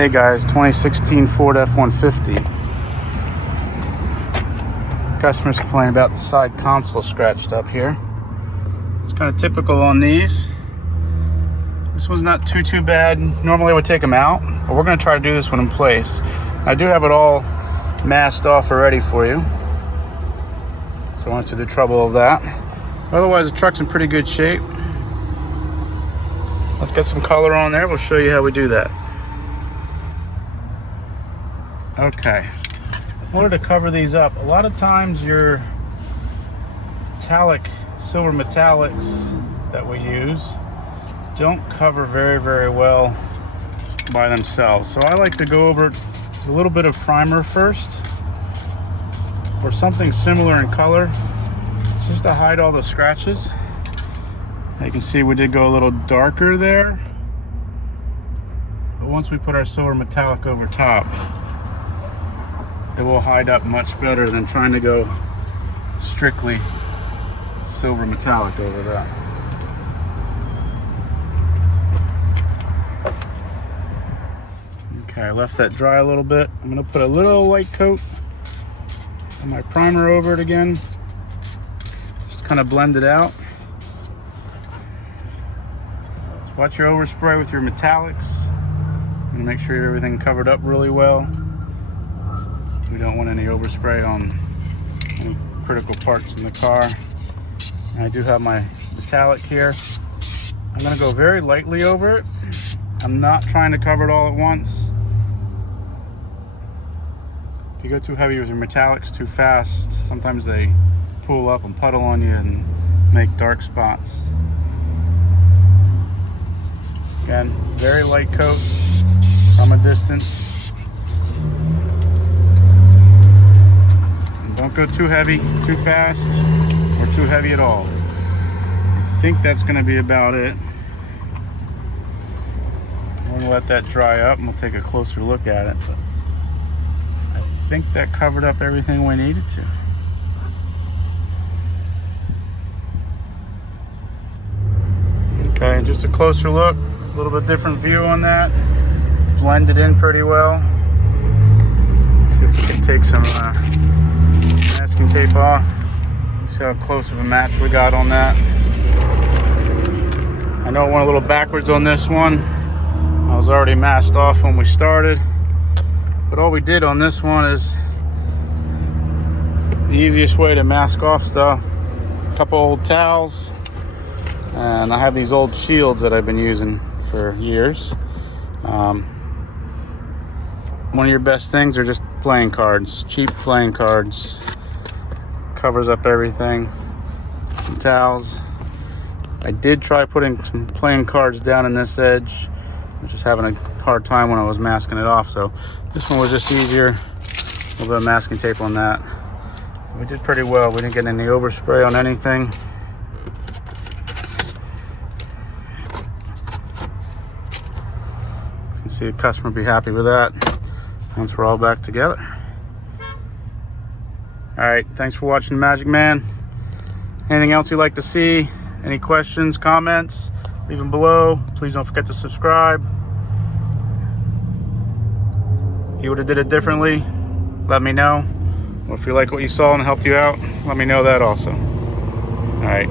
Hey guys, 2016 Ford F-150. Customers complaining about the side console scratched up here. It's kind of typical on these. This one's not too bad. Normally I would take them out, but we're going to try to do this one in place. I do have it all masked off already for you, so I went through the trouble of that. Otherwise the truck's in pretty good shape. Let's get some color on there. We'll show you how we do that. Okay, in order to cover these up, a lot of times your silver metallics that we use don't cover very well by themselves. So I like to go over a little bit of primer first, or something similar in color, just to hide all the scratches. You can see we did go a little darker there, but once we put our silver metallic over top, it will hide up much better than trying to go strictly silver metallic over that. Okay, I left that dry a little bit. I'm going to put a little light coat of my primer over it again. Just kind of blend it out. So watch your overspray with your metallics. I'm going to make sure everything covered up really well. We don't want any overspray on any critical parts in the car. And I do have my metallic here. I'm going to go very lightly over it. I'm not trying to cover it all at once. If you go too heavy with your metallics too fast, sometimes they pull up and puddle on you and make dark spots. Again, very light coat from a distance. Don't go too heavy, too fast, or too heavy at all. I think that's going to be about it. We're going to let that dry up and we'll take a closer look at it. But I think that covered up everything we needed to. Okay, just a closer look, a little bit different view on that. Blended in pretty well. Let's see if we can take some masking tape off. See how close of a match we got on that. I know it went a little backwards on this one. I was already masked off when we started, but all we did on this one is the easiest way to mask off stuff. A couple old towels, and I have these old shields that I've been using for years. One of your best things are just playing cards, cheap playing cards. Covers up everything. Some towels. I did try putting some playing cards down in this edge. I was just having a hard time when I was masking it off, so this one was just easier. A little bit of masking tape on that. We did pretty well. We didn't get any overspray on anything. You can see the customer will be happy with that once we're all back together. Alright, thanks for watching The Magic Man. Anything else you'd like to see? Any questions, comments? Leave them below. Please don't forget to subscribe. If you would have did it differently, let me know. Or if you like what you saw and helped you out, let me know that also. Alright.